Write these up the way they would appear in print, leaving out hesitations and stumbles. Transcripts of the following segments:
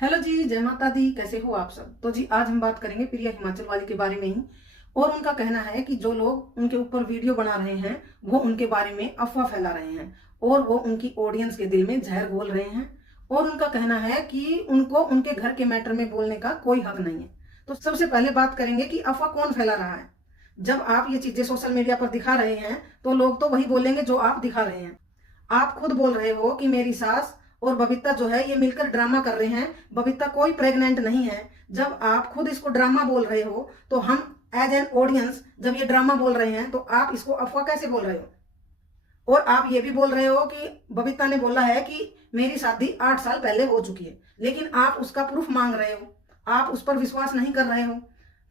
Hello जी, जय माता दी। कैसे हो आप सब? तो जी आज हम बात करेंगे प्रिया हिमाचल वाली के बारे में ही। और उनका कहना है कि जो लोग उनके ऊपर वीडियो बना रहे हैं वो उनके बारे में अफवाह फैला रहे हैं और वो उनकी ऑडियंस के दिल में जहर घोल रहे हैं। और उनका कहना है कि उनको उनके घर के मैटर में बोलने का कोई हक नहीं है। तो सबसे पहले बात करेंगे कि अफवाह कौन फैला रहा है। जब आप ये चीजें सोशल मीडिया पर दिखा रहे हैं तो लोग तो वही बोलेंगे जो आप दिखा रहे हैं। आप खुद बोल रहे हो कि मेरी सास और बबीता जो है ये मिलकर ड्रामा कर रहे हैं, बबीता कोई प्रेग्नेंट नहीं है। जब आप खुद इसको ड्रामा बोल रहे हो तो हम एज एन ऑडियंस जब ये ड्रामा बोल रहे हैं तो आप इसको अफवाह कैसे बोल रहे हो? और आप ये भी बोल रहे हो कि बबीता ने बोला है कि मेरी शादी 8 साल पहले हो चुकी है, लेकिन आप उसका प्रूफ मांग रहे हो, आप उस पर विश्वास नहीं कर रहे हो।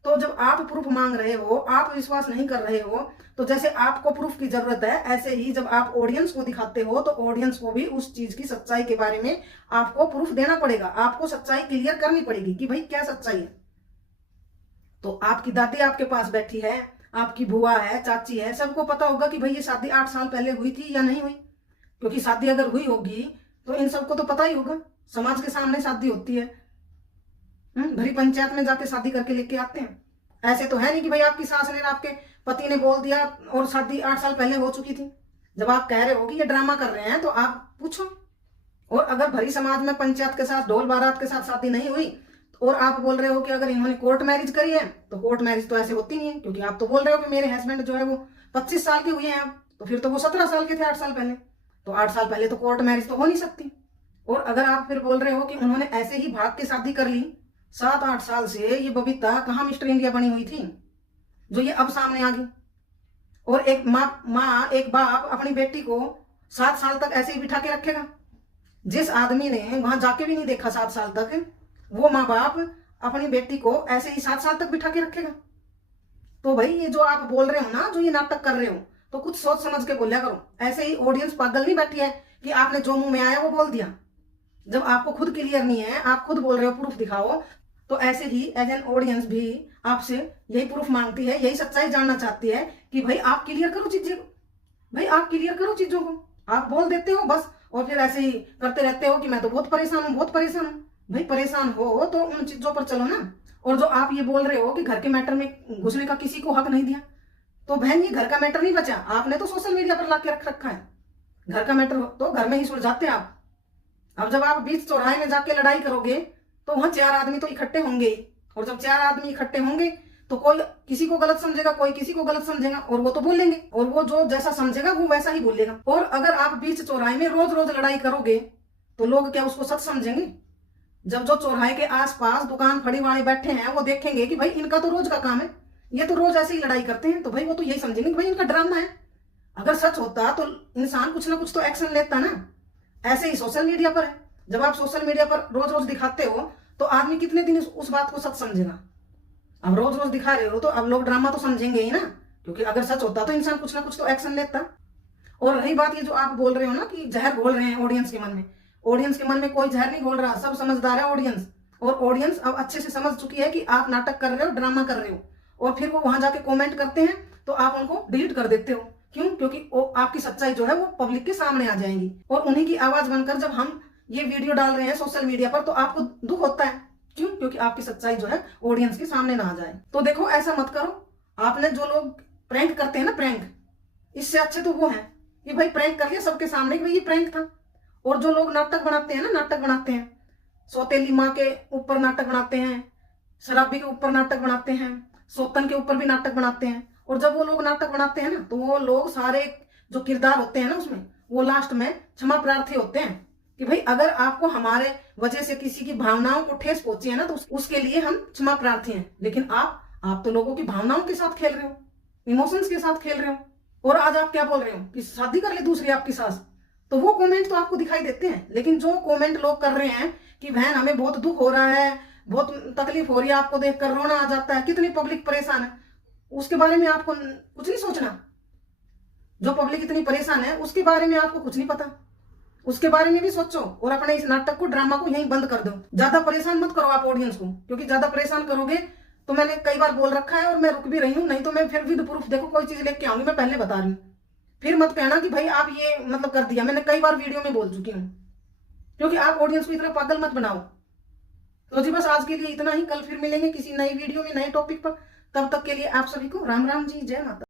तो जब आप प्रूफ मांग रहे हो, आप विश्वास नहीं कर रहे हो, तो जैसे आपको प्रूफ की जरूरत है ऐसे ही जब आप ऑडियंस को दिखाते हो तो ऑडियंस को भी उस चीज की सच्चाई के बारे में आपको प्रूफ देना पड़ेगा। आपको सच्चाई क्लियर करनी पड़ेगी कि भाई क्या सच्चाई है। तो आपकी दादी आपके पास बैठी है, आपकी बुआ है, चाची है, सबको पता होगा कि भाई ये शादी 8 साल पहले हुई थी या नहीं हुई। क्योंकि शादी अगर हुई होगी तो इन सबको तो पता ही होगा, समाज के सामने शादी होती है। भरी पंचायत में जाके शादी करके लेके आते हैं। ऐसे तो है नहीं कि भाई आपकी सास ने आपके पति ने बोल दिया और शादी 8 साल पहले हो चुकी थी। जब आप कह रहे हो कि ये ड्रामा कर रहे हैं तो आप पूछो। और अगर भरी समाज में पंचायत के साथ ढोल बारात के साथ शादी नहीं हुई और आप बोल रहे हो कि अगर इन्होंने कोर्ट मैरिज करी है, तो कोर्ट मैरिज तो ऐसे होती नहीं है। क्योंकि आप तो बोल रहे हो कि मेरे हस्बैंड जो है वो 25 साल के हुए हैं अब, तो फिर तो वो 17 साल के थे 8 साल पहले। तो 8 साल पहले तो कोर्ट मैरिज तो हो नहीं सकती। और अगर आप फिर बोल रहे हो कि उन्होंने ऐसे ही भाग के शादी कर ली, 7-8 साल से ये बबीता कहाँ मिस्टर इंडिया बनी हुई थी जो ये अब सामने आ गई। और एक माँ एक बाप अपनी बेटी को 7 साल तक ऐसे ही बिठा के रखेगा? जिस आदमी ने वहां जाके भी नहीं देखा 7 साल तक, वो माँ बाप अपनी बेटी को ऐसे ही 7 साल तक बिठा के रखेगा? तो भाई ये जो आप बोल रहे हो ना, जो ये नाटक कर रहे हो, तो कुछ सोच समझ के बोलिया करो। ऐसे ही ऑडियंस पागल नहीं बैठी है कि आपने जो मुंह में आया वो बोल दिया। जब आपको खुद क्लियर नहीं है, आप खुद बोल रहे हो प्रूफ दिखाओ, तो ऐसे ही एज एन ऑडियंस भी आपसे यही प्रूफ मांगती है, यही सच्चाई जानना चाहती है कि भाई आप क्लियर करो चीजें को। भाई आप क्लियर करो चीजों को। आप बोल देते हो बस और फिर ऐसे ही करते रहते हो कि मैं तो बहुत परेशान हूँ, बहुत परेशान हूँ। भाई परेशान हो तो उन चीजों पर चलो ना। और जो आप ये बोल रहे हो कि घर के मैटर में घुसने का किसी को हक नहीं दिया, तो बहन ये घर का मैटर नहीं बचा, आपने तो सोशल मीडिया पर लाके रख रखा है। घर का मैटर तो घर में ही सुलझाते आप। अब जब आप बीच चौराहे में जाके लड़ाई करोगे तो वहां 4 आदमी तो इकट्ठे होंगे ही। और जब 4 आदमी इकट्ठे होंगे तो कोई किसी को गलत समझेगा, कोई किसी को गलत समझेगा, और वो तो बोलेंगे, और वो जो जैसा समझेगा वो वैसा ही बोलेगा। और अगर आप बीच चौराहे में रोज रोज लड़ाई करोगे तो लोग क्या उसको सच समझेंगे? जब जो चौराहे के आसपास दुकान फड़ी वाले बैठे हैं वो देखेंगे कि भाई इनका तो रोज का काम है, ये तो रोज ऐसे ही लड़ाई करते हैं, तो भाई वो तो यही समझेंगे कि भाई इनका ड्रामा है। अगर सच होता तो इंसान कुछ ना कुछ तो एक्शन लेता ना। ऐसे ही सोशल मीडिया पर है, जब आप सोशल मीडिया पर रोज रोज दिखाते हो तो आदमी कितने दिन उस बात को सच समझेगा? अब रोज रोज दिखा रहे हो तो अब लोग ड्रामा तो समझेंगे ही ना। क्योंकि अगर सच होता तो इंसान कुछ ना कुछ तो एक्शन लेता। और रही बात ये जो आप बोल रहे हो ना कि जहर घोल रहे हैं ऑडियंस के मन में, ऑडियंस के मन में कोई जहर नहीं घोल रहा, सब समझदार है ऑडियंस। और ऑडियंस अब अच्छे से समझ चुकी है कि आप नाटक कर रहे हो, ड्रामा कर रहे हो। और फिर वो वहां जाके कॉमेंट करते हैं तो आप उनको डिलीट कर देते हो। क्यों? क्योंकि आपकी सच्चाई जो है वो पब्लिक के सामने आ जाएंगी। और उन्हीं की आवाज बनकर जब हम ये वीडियो डाल रहे हैं सोशल मीडिया पर तो आपको दुख होता है। क्यों? क्योंकि आपकी सच्चाई जो है ऑडियंस के सामने ना आ जाए। तो देखो ऐसा मत करो। आपने जो लोग प्रैंक करते हैं ना, प्रैंक, इससे अच्छे तो वो है कि भाई प्रैंक कर लिया सबके सामने कि भाई ये प्रैंक था। और जो लोग नाटक बनाते हैं ना, नाटक बनाते हैं, सौतेली माँ के ऊपर नाटक बनाते हैं, शराबी के ऊपर नाटक बनाते हैं, सौतन के ऊपर भी नाटक बनाते हैं। और जब वो लोग नाटक बनाते हैं ना तो वो लोग सारे जो किरदार होते हैं ना उसमें, वो लास्ट में क्षमा प्रार्थी होते हैं कि भाई अगर आपको हमारे वजह से किसी की भावनाओं को ठेस पहुंची है ना तो उसके लिए हम क्षमा प्रार्थी हैं। लेकिन आप तो लोगों की भावनाओं के साथ खेल रहे हो, इमोशंस के साथ खेल रहे हो। और आज आप क्या बोल रहे हो कि शादी कर ले दूसरी आपकी सास, तो वो कमेंट तो आपको दिखाई देते हैं। लेकिन जो कमेंट लोग कर रहे हैं कि बहन हमें बहुत दुख हो रहा है, बहुत तकलीफ हो रही है, आपको देखकर रोना आ जाता है, कितनी पब्लिक परेशान है, उसके बारे में आपको कुछ नहीं सोचना। जो पब्लिक इतनी परेशान है उसके बारे में आपको कुछ नहीं पता, उसके बारे में भी सोचो। और अपने इस नाटक को, ड्रामा को यहीं बंद कर दो। ज्यादा परेशान मत करो आप ऑडियंस को, क्योंकि ज्यादा परेशान करोगे तो मैंने कई बार बोल रखा है और मैं रुक भी रही हूँ, नहीं तो मैं फिर विद प्रूफ देखो कोई चीज लेके आऊंगी। मैं पहले बता रही हूँ, फिर मत कहना कि भाई आप ये मतलब कर दिया। मैंने कई बार वीडियो में बोल चुकी हूँ। क्योंकि आप ऑडियंस को इतना पागल मत बनाओ। तो जी बस आज के लिए इतना ही। कल फिर मिलेंगे किसी नई वीडियो में, नए टॉपिक पर। तब तक के लिए आप सभी को राम राम जी, जय माता।